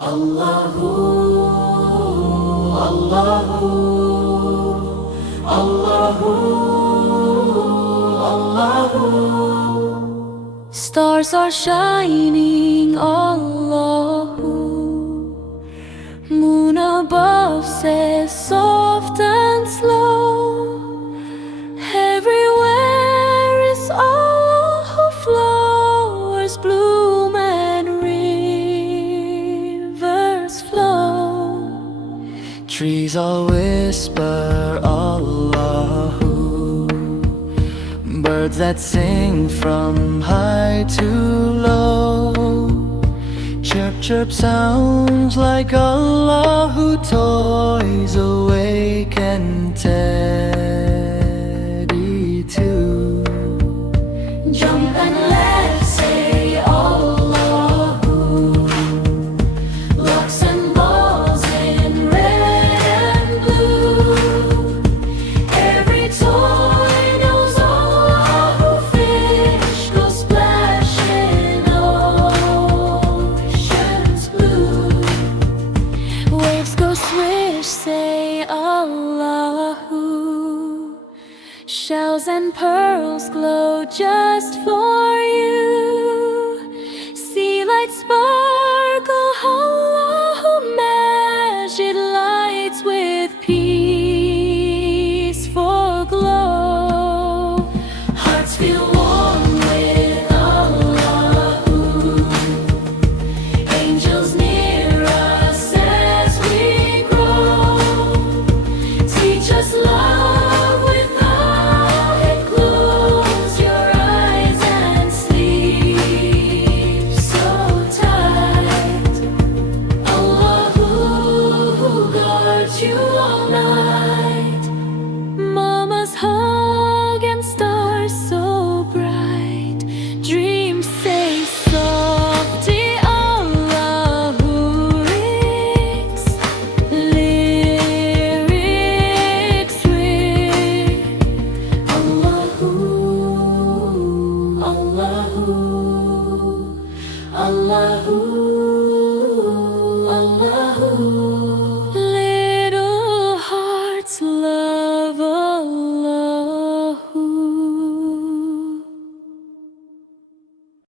Allahu, Allahu, Allahu, Allahu. Stars are shining, Allahu. Moon above says soft and slow. Everywhere is Allahu, flowers bloom and rivers flow. Trees all whisper Allahu. Birds that sing from high to low. Chirp, chirp sounds like Allahu. Toys awake and teddy too. Jump and let's say Allahu. Locks and balls in red and blue. Every toy knows Allahu. Fish go splashing oceans blue. Waves go swish, say Allahu. Shells and pearls glow just for you.